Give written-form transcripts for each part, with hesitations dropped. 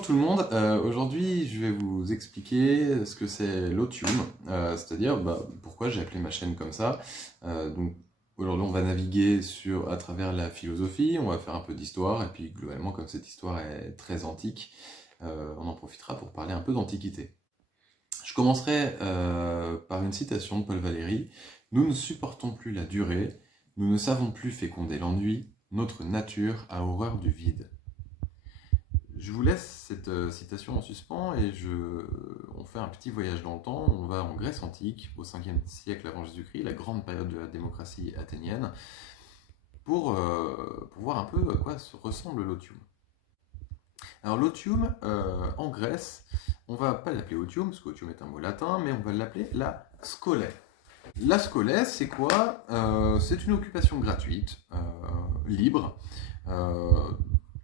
Bonjour tout le monde. Aujourd'hui je vais vous expliquer ce que c'est l'otium, c'est-à-dire pourquoi j'ai appelé ma chaîne comme ça. Donc aujourd'hui on va naviguer à travers la philosophie, on va faire un peu d'histoire, et puis globalement comme cette histoire est très antique, on en profitera pour parler un peu d'antiquité. Je commencerai par une citation de Paul Valéry. Nous ne supportons plus la durée, nous ne savons plus féconder l'ennui, notre nature a horreur du vide. Je vous laisse cette citation en suspens et on fait un petit voyage dans le temps. On va en Grèce antique, au 5e siècle avant Jésus-Christ, la grande période de la démocratie athénienne, pour voir un peu à quoi ressemble l'otium. Alors l'otium, en Grèce, on va pas l'appeler otium, parce qu'otium est un mot latin, mais on va l'appeler la scolae. La scolae, c'est quoi? C'est une occupation gratuite, libre,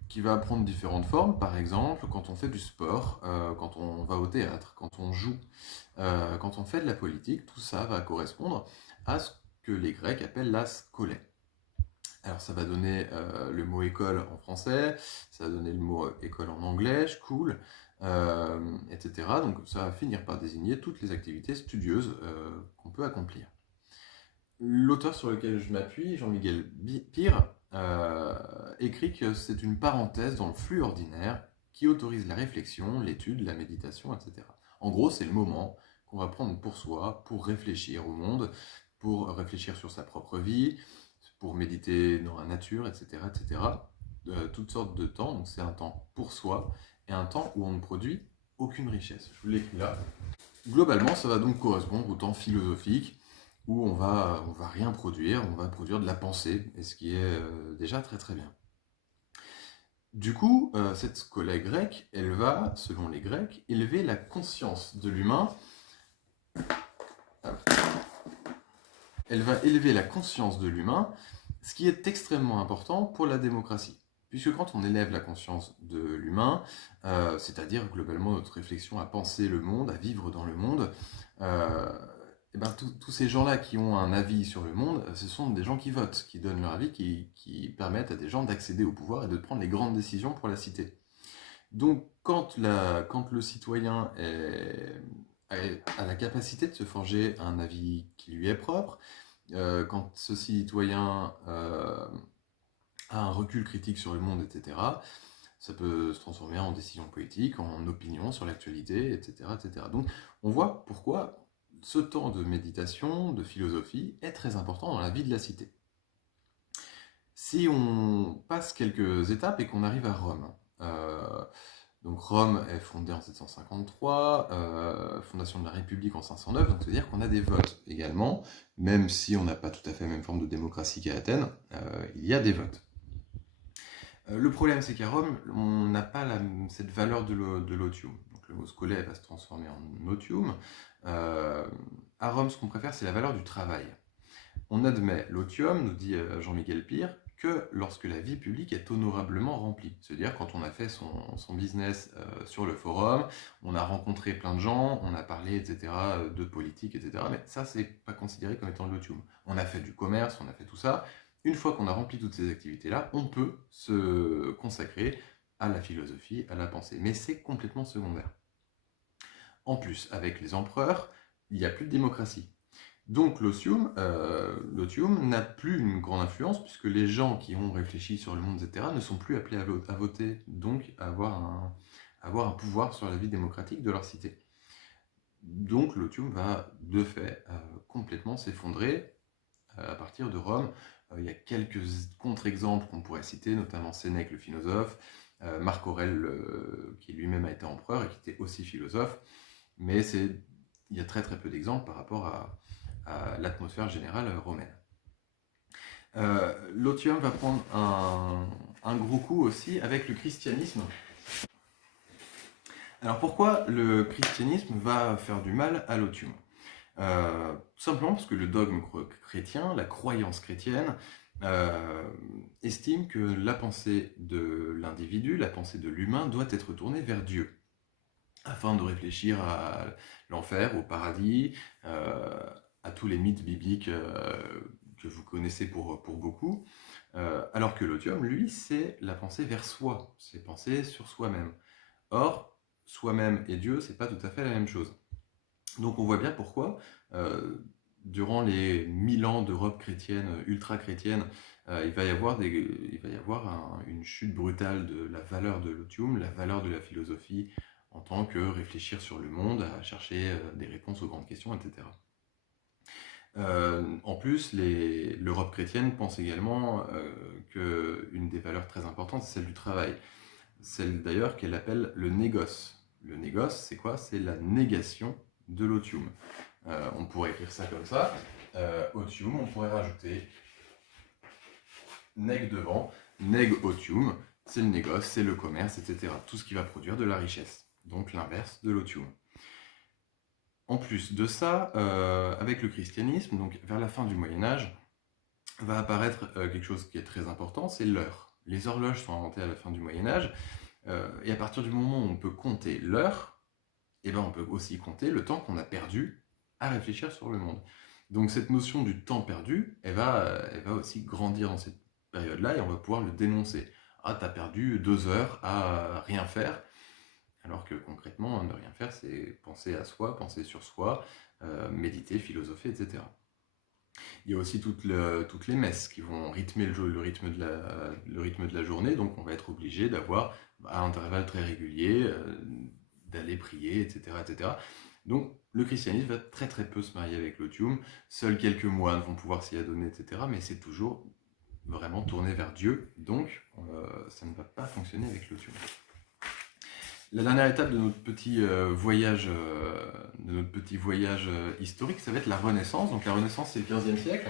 qui va prendre différentes formes. Par exemple, quand on fait du sport, quand on va au théâtre, quand on joue, quand on fait de la politique, tout ça va correspondre à ce que les Grecs appellent la scolae. Alors ça va donner le mot école en français, ça va donner le mot école en anglais, school, etc. Donc ça va finir par désigner toutes les activités studieuses qu'on peut accomplir. L'auteur sur lequel je m'appuie, Jean-Miguel Pire, écrit que c'est une parenthèse dans le flux ordinaire qui autorise la réflexion, l'étude, la méditation, etc. En gros, c'est le moment qu'on va prendre pour soi, pour réfléchir au monde, pour réfléchir sur sa propre vie, pour méditer dans la nature, etc., etc. Toutes sortes de temps, donc c'est un temps pour soi, et un temps où on ne produit aucune richesse. Je vous l'écris là. Globalement, ça va donc correspondre au temps philosophique, où on va rien produire, on va produire de la pensée, et ce qui est déjà très très bien. Du coup, cette scolae grecque, elle va, selon les Grecs, élever la conscience de l'humain. Elle va élever la conscience de l'humain, ce qui est extrêmement important pour la démocratie. Puisque quand on élève la conscience de l'humain, c'est-à-dire globalement notre réflexion à penser le monde, à vivre dans le monde, et ben tous ces gens-là qui ont un avis sur le monde, ce sont des gens qui votent, qui donnent leur avis, qui permettent à des gens d'accéder au pouvoir et de prendre les grandes décisions pour la cité. Donc quand le citoyen a la capacité de se forger un avis qui lui est propre, quand ce citoyen a un recul critique sur le monde, etc., ça peut se transformer en décision politique, en opinion sur l'actualité, etc., etc. Donc on voit pourquoi ce temps de méditation, de philosophie, est très important dans la vie de la cité. Si on passe quelques étapes et qu'on arrive à Rome, donc Rome est fondée en 753, fondation de la République en 509, donc c'est-à-dire qu'on a des votes également, même si on n'a pas tout à fait la même forme de démocratie qu'à Athènes, il y a des votes. Le problème, c'est qu'à Rome, on n'a pas cette valeur de l'otium. Donc le mot scolae va se transformer en otium. À Rome, ce qu'on préfère, c'est la valeur du travail. On admet l'otium, nous dit Jean-Miguel Pire, que lorsque la vie publique est honorablement remplie. C'est-à-dire quand on a fait son business sur le forum, on a rencontré plein de gens, on a parlé, etc., de politique, etc. Mais ça, c'est pas considéré comme étant l'otium. On a fait du commerce, on a fait tout ça. Une fois qu'on a rempli toutes ces activités-là, on peut se consacrer à la philosophie, à la pensée. Mais c'est complètement secondaire. En plus, avec les empereurs, il n'y a plus de démocratie. Donc l'otium n'a plus une grande influence, puisque les gens qui ont réfléchi sur le monde, etc., ne sont plus appelés à voter, donc à avoir un pouvoir sur la vie démocratique de leur cité. Donc l'otium va, de fait, complètement s'effondrer à partir de Rome. Il y a quelques contre-exemples qu'on pourrait citer, notamment Sénèque le philosophe, Marc Aurèle qui lui-même a été empereur et qui était aussi philosophe, mais il y a très très peu d'exemples par rapport à l'atmosphère générale romaine. L'otium va prendre un gros coup aussi avec le christianisme. Alors pourquoi le christianisme va faire du mal à l'otium ? Simplement parce que le dogme chrétien, la croyance chrétienne, estime que la pensée de l'individu, la pensée de l'humain doit être tournée vers Dieu, afin de réfléchir à l'enfer, au paradis, à tous les mythes bibliques que vous connaissez pour beaucoup, alors que l'otium, lui, c'est la pensée vers soi, c'est penser sur soi-même. Or, soi-même et Dieu, c'est pas tout à fait la même chose. Donc on voit bien pourquoi, durant les 1000 ans d'Europe chrétienne, ultra-chrétienne, il va y avoir, une chute brutale de la valeur de l'otium, la valeur de la philosophie, en tant que réfléchir sur le monde, à chercher des réponses aux grandes questions, etc. En plus, l'Europe chrétienne pense également qu'une des valeurs très importantes, c'est celle du travail. Celle d'ailleurs qu'elle appelle le négoce. Le négoce, c'est quoi? C'est la négation de l'otium. On pourrait écrire ça comme ça. Otium, on pourrait rajouter neg devant. Neg otium, c'est le négoce, c'est le commerce, etc. Tout ce qui va produire de la richesse. Donc l'inverse de l'otium. En plus de ça, avec le christianisme, donc vers la fin du Moyen-Âge, va apparaître quelque chose qui est très important, c'est l'heure. Les horloges sont inventées à la fin du Moyen-Âge, et à partir du moment où on peut compter l'heure, eh ben on peut aussi compter le temps qu'on a perdu à réfléchir sur le monde. Donc cette notion du temps perdu, elle va aussi grandir dans cette période-là, et on va pouvoir le dénoncer. Ah, t'as perdu 2 heures à rien faire, alors que concrètement, ne rien faire, c'est penser à soi, penser sur soi, méditer, philosopher, etc. Il y a aussi toutes les messes qui vont rythmer le rythme de la journée, donc on va être obligé d'avoir à intervalles très réguliers, d'aller prier, etc., etc. Donc le christianisme va très très peu se marier avec l'otium, seuls quelques moines vont pouvoir s'y adonner, etc., mais c'est toujours vraiment tourné vers Dieu, donc ça ne va pas fonctionner avec l'otium. La dernière étape de notre petit voyage, historique, ça va être la Renaissance. Donc la Renaissance, c'est le 15e siècle.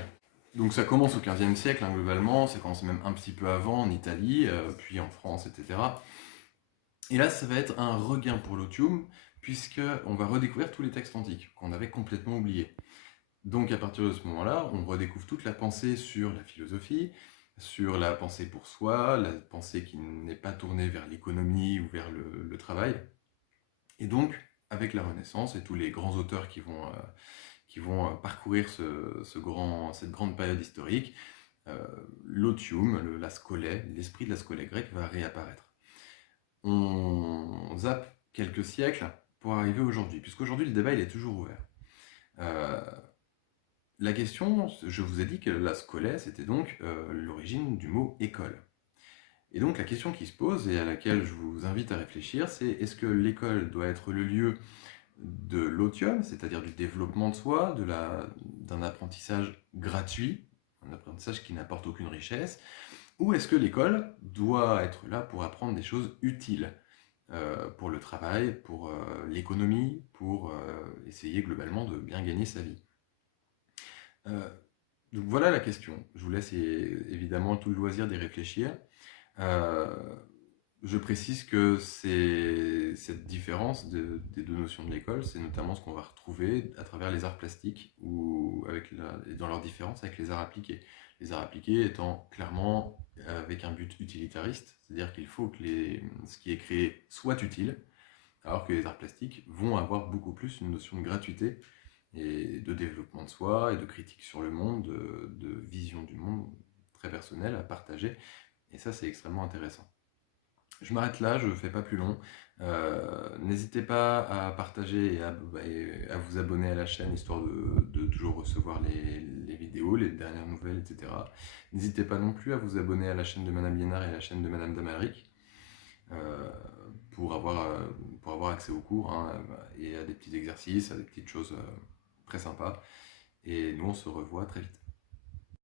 Donc ça commence au 15e siècle, hein, globalement, ça commence même un petit peu avant en Italie, puis en France, etc. Et là, ça va être un regain pour l'otium, puisqu'on va redécouvrir tous les textes antiques qu'on avait complètement oubliés. Donc à partir de ce moment-là, on redécouvre toute la pensée sur la philosophie, sur la pensée pour soi, la pensée qui n'est pas tournée vers l'économie ou vers le travail. Et donc, avec la Renaissance et tous les grands auteurs qui vont parcourir cette grande période historique, l'otium, la scolée, l'esprit de la scolée grecque va réapparaître. On zappe quelques siècles pour arriver aujourd'hui, puisqu'aujourd'hui le débat il est toujours ouvert. La question, je vous ai dit que la scolée, c'était donc l'origine du mot école. Et donc la question qui se pose et à laquelle je vous invite à réfléchir, c'est est-ce que l'école doit être le lieu de l'otium, c'est-à-dire du développement de soi, d'un apprentissage gratuit, un apprentissage qui n'apporte aucune richesse, ou est-ce que l'école doit être là pour apprendre des choses utiles pour le travail, pour l'économie, pour essayer globalement de bien gagner sa vie. Donc voilà la question. Je vous laisse évidemment tout le loisir d'y réfléchir. Je précise que cette différence des deux notions de l'école, c'est notamment ce qu'on va retrouver à travers les arts plastiques ou dans leur différence avec les arts appliqués. Les arts appliqués étant clairement avec un but utilitariste, c'est-à-dire qu'il faut que ce qui est créé soit utile, alors que les arts plastiques vont avoir beaucoup plus une notion de gratuité et de développement de soi et de critique sur le monde, de vision du monde très personnelle à partager. Et ça, c'est extrêmement intéressant. Je m'arrête là, je ne fais pas plus long. N'hésitez pas à partager et à vous abonner à la chaîne, histoire de toujours recevoir les vidéos, les dernières nouvelles, etc. N'hésitez pas non plus à vous abonner à la chaîne de Madame Liénard et à la chaîne de Madame Damalric pour avoir accès aux cours, hein, et à des petits exercices, à des petites choses très sympas. Et nous, on se revoit très vite.